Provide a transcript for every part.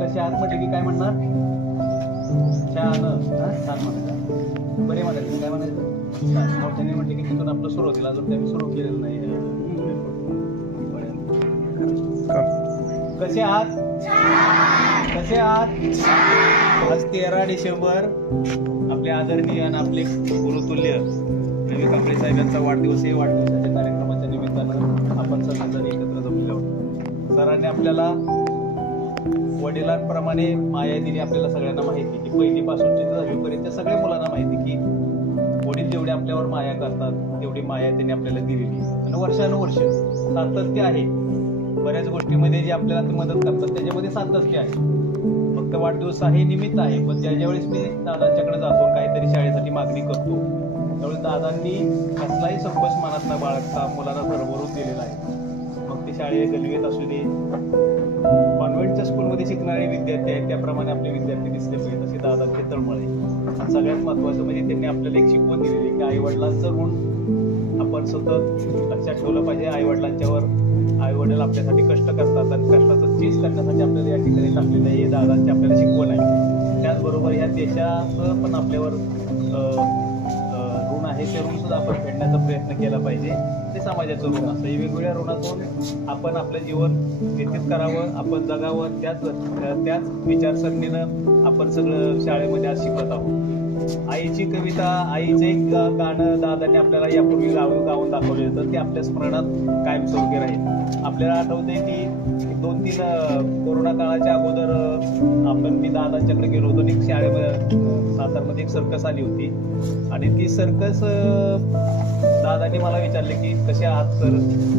कसे आहात म्हटले की काय म्हणणार? छान म्हणायचं. बरे म्हणायचं. काय म्हणायचं? मोठ्याने म्हटले की तिथून आपलं सुरुवातीला अजून काही सुरू केलेलं नाही. कसे आहात? कसे आहात? आज 13 डिसेंबर आपले आदरणीय आणि आपले गुरुतुल्य रवी कांबळे साहेब यांचा वाढदिवस आहे. वाढदिवसाच्या कार्यक्रमाच्या निमित्तानं आपण सर्वजण एकत्र जमले आहोत. सरांनी आपल्याला वडिलांप्रमाणे माया दिली. आपल्याला सगळ्यांना माहिती की पहिलीपासूनची 10वीपर्यंत सगळ्या मुलांना माहिती की वडील जेवढे आपल्यावर माया करतात तेवढी माया त्यांनी आपल्याला दिलेली आणि वर्षानुवर्ष सातत्य आहे. बऱ्याच गोष्टीमध्ये जे आपल्याला मदत करतात त्याच्यामध्ये सातत्य आहे. फक्त वाढदिवस आहे, निमित्त आहे. पण ज्यावेळेस मी दादांच्याकडे जातो, काहीतरी शाळेसाठी मागणी करतो, त्यावेळेस दादांनी कसलाही संकोच मनात न बाळगता मुलांना भरभरून दिलेला आहे. मग ते शाळेत गल्लीत असू दे, कॉन्व्हेंटच्या स्कूलमध्ये शिकणारे विद्यार्थी आहेत त्याप्रमाणे आपले विद्यार्थी दिसले पाहिजे तसे दादांचे तळमळ आहे. सगळ्यात महत्त्वाचं म्हणजे त्यांनी आपल्याला एक शिकवण दिलेली की आईवडिलांचं ऋण आपण सतत लक्षात ठेवलं पाहिजे. आईवडील आपल्यासाठी कष्ट करतात आणि कष्टाचं चीज करण्यासाठी आपल्याला या ठिकाणी टाकलेलं आहे. हे दादांची आपल्याला शिकवण आहे. त्याचबरोबर ह्या देशाचं पण आपल्यावर ऋण आहे. ते ऋण सुद्धा आपण फेडण्याचा प्रयत्न केला पाहिजे. ते समाजाचं ऋण असतं. वेगवेगळ्या ऋणातून आपण आपलं जीवन व्यतीत करावं, आपण जगावं. त्याच विचारसरणीनं आपण सगळं शाळेमध्ये आज शिकत आहोत. आईची कविता, आईचं एक गाणं दादांनी आपल्याला यापूर्वी गाऊन दाखवले होतं. ते आपल्या स्मरणात कायमस्वरूपी राहील. आपल्याला आठवते की 2-3 कोरोना काळाच्या अगोदर आपण मी दादांच्याकडे गेलो होतो. एक शाळेमध्ये सातारमध्ये एक सर्कस आली होती आणि ती सर्कस दादांनी मला विचारले की कसे आहात सर,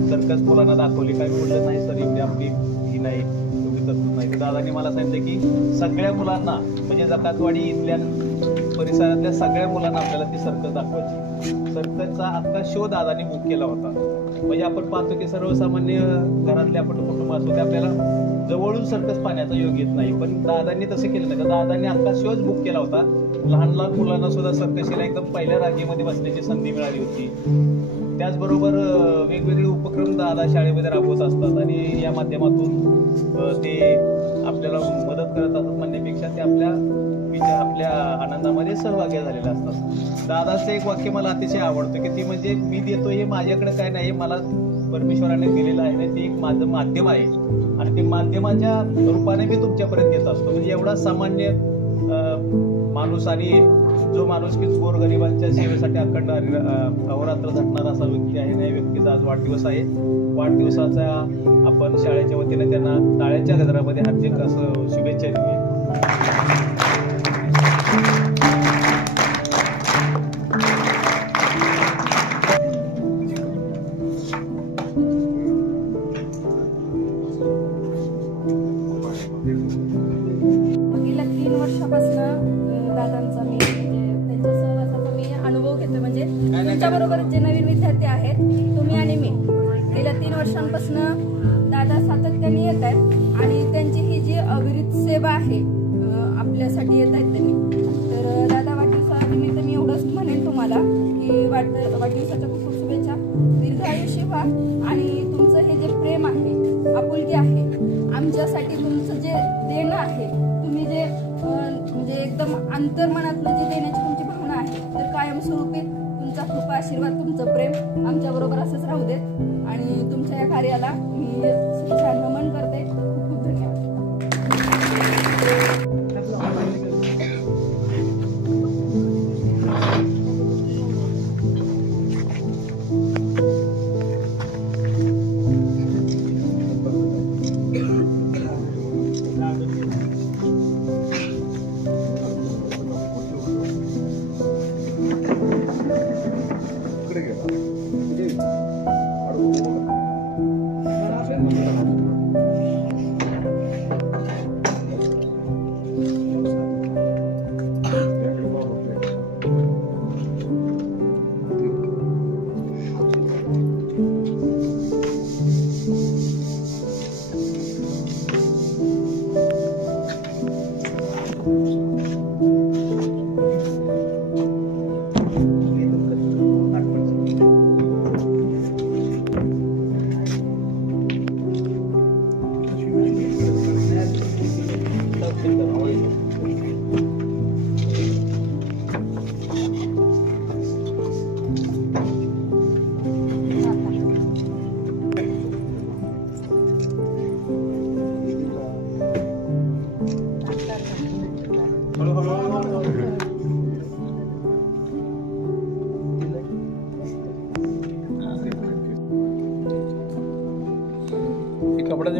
सर्कस मुलांना दाखवली. काय बोललं नाही सर, एवढी आपली ही नाही, एवढी तरतूद नाही. दादांनी मला सांगितलं की सगळ्या मुलांना म्हणजे जकातवाडी इथल्या परिसरातल्या सगळ्या मुलांना आपल्याला ती सर्कस दाखवायची. सर्कसचा अख्खा शो दादांनी बुक केला होता. म्हणजे आपण पाहतो की सर्वसामान्य घरातले आपण कुटुंब असतो ते आपल्याला जवळून सर्कस पाहण्याचा योग येत नाही. पण दादांनी तसं केलं नाही. दादांनी अख्खा शोच बुक केला होता. लहान मुलांना सुद्धा सर्कशीला एकदम पहिल्या रांगेमध्ये बसण्याची संधी मिळाली होती. त्याचबरोबर वेगवेगळे उपक्रम दादा शाळेमध्ये राबवत असतात आणि या माध्यमातून ते आपल्याला मदत करत असतात म्हणण्यापेक्षा ते आपल्या आनंदामध्ये सहभागी झालेले असतात. दादाचं एक वाक्य मला अतिशय आवडतं की ती म्हणजे मी देतो हे माझ्याकडे काय नाही, मला परमेश्वराने दिलेलं आहे. ते एक माझं माध्यम आहे आणि ते माध्यमाच्या रूपाने मी तुमच्यापर्यंत येत असतो. म्हणजे एवढा सामान्य माणूस आणि जो माणूस की गोरगरिबांच्या सेवेसाठी अखंड अहोरात्र झटणारा असा व्यक्ती आहे. या व्यक्तीचा आज वाढदिवस आहे. वाढदिवसाचा आपण शाळेच्या वतीने त्यांना टाळ्यांच्या गजरामध्ये हार्दिक असं शुभेच्छा देऊया. गेल्या 3 वर्षापासून दादांचा मी त्यांच्या सहवासाचा मी अनुभव घेतो. म्हणजे तुमच्याबरोबर जे नवीन विद्यार्थी आहेत तुम्ही आणि मी गेल्या 3 वर्षांपासून दादा सातत्याने येत आहेत आणि त्यांची ही जी अविरत सेवा आहे आपल्यासाठी येत आहेत त्यांनी. तर दादा वाढदिवसानिमित्त मी एवढंच म्हणेन तुम्हाला की वाढदिवसाच्या खूप खूप शुभेच्छा. दीर्घायुष्य व्हा आणि तुमचं हे जे प्रेम आहे, आपुलकी आहे, आमच्यासाठी तुमचं जे देणं आहे, तुम्ही जे म्हणजे एकदम अंतर्मनातनं जे देण्याची तुमची भावना आहे, तर कायमस्वरूपी तुमचा खूप आशीर्वाद, तुमचं प्रेम आमच्याबरोबर असंच राहू देत आणि तुमच्या या कार्याला मी छान नमन करते. खूप खूप धन्यवाद. Gracias.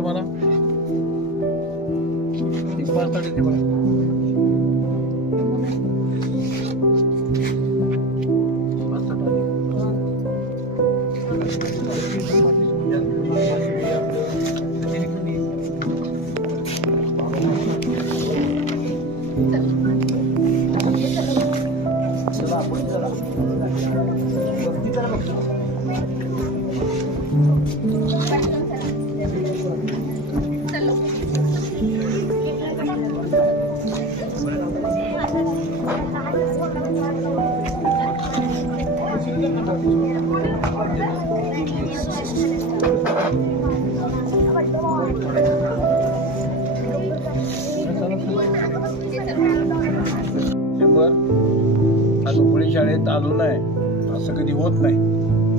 मला 5 ताट येते बघा. आज उपळी शाळेत आलो नाही असं कधी होत नाही,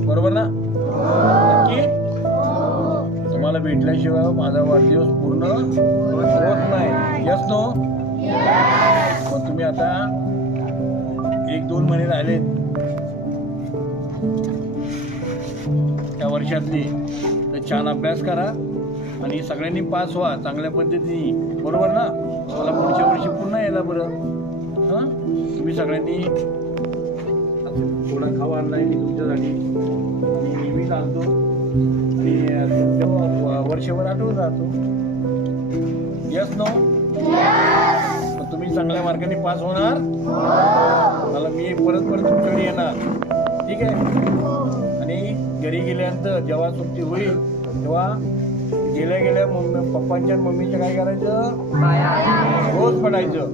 बरोबर ना? नक्की तुम्हाला भेटल्याशिवाय माझा वाढदिवस पूर्ण होत नाही. Yes no? पण तुम्ही आता 1-2 महिने राहिलेत त्या वर्षातली, तर छान अभ्यास करा आणि सगळ्यांनी पास व्हा चांगल्या पद्धतीने, बरोबर ना? मला पुढच्या वर्षी पुन्हा यायला बरं. हां, तुम्ही सगळ्यांनी थोडा खावा आणलाय मी तुमच्यासाठी आणि नेहमीच आणतो आणि वर्षभर आठवत राहतो. Yes no? तुम्ही चांगल्या मार्गाने पास होणार, मला मी परत तुमच्याकडे येणार, ठीक आहे? आणि घरी गेल्यानंतर जेव्हा तुमची होईल तेव्हा गेल्या पप्पांच्या मम्मीचं काय करायचं, रोज पडायचं,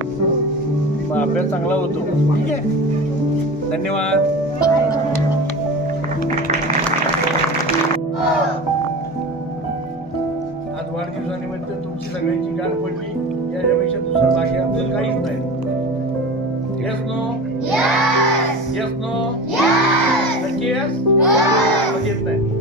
मग अभ्यास चांगला होतो, ठीक आहे? धन्यवाद. आज वाढदिवसानिमित्त तुमची सगळ्यांची गाठ पडली, याच्यापेक्षा दुसरं बाकी आपल्याला काहीच नाही. Yes no? Yes no? नक्की येस? येत नाही.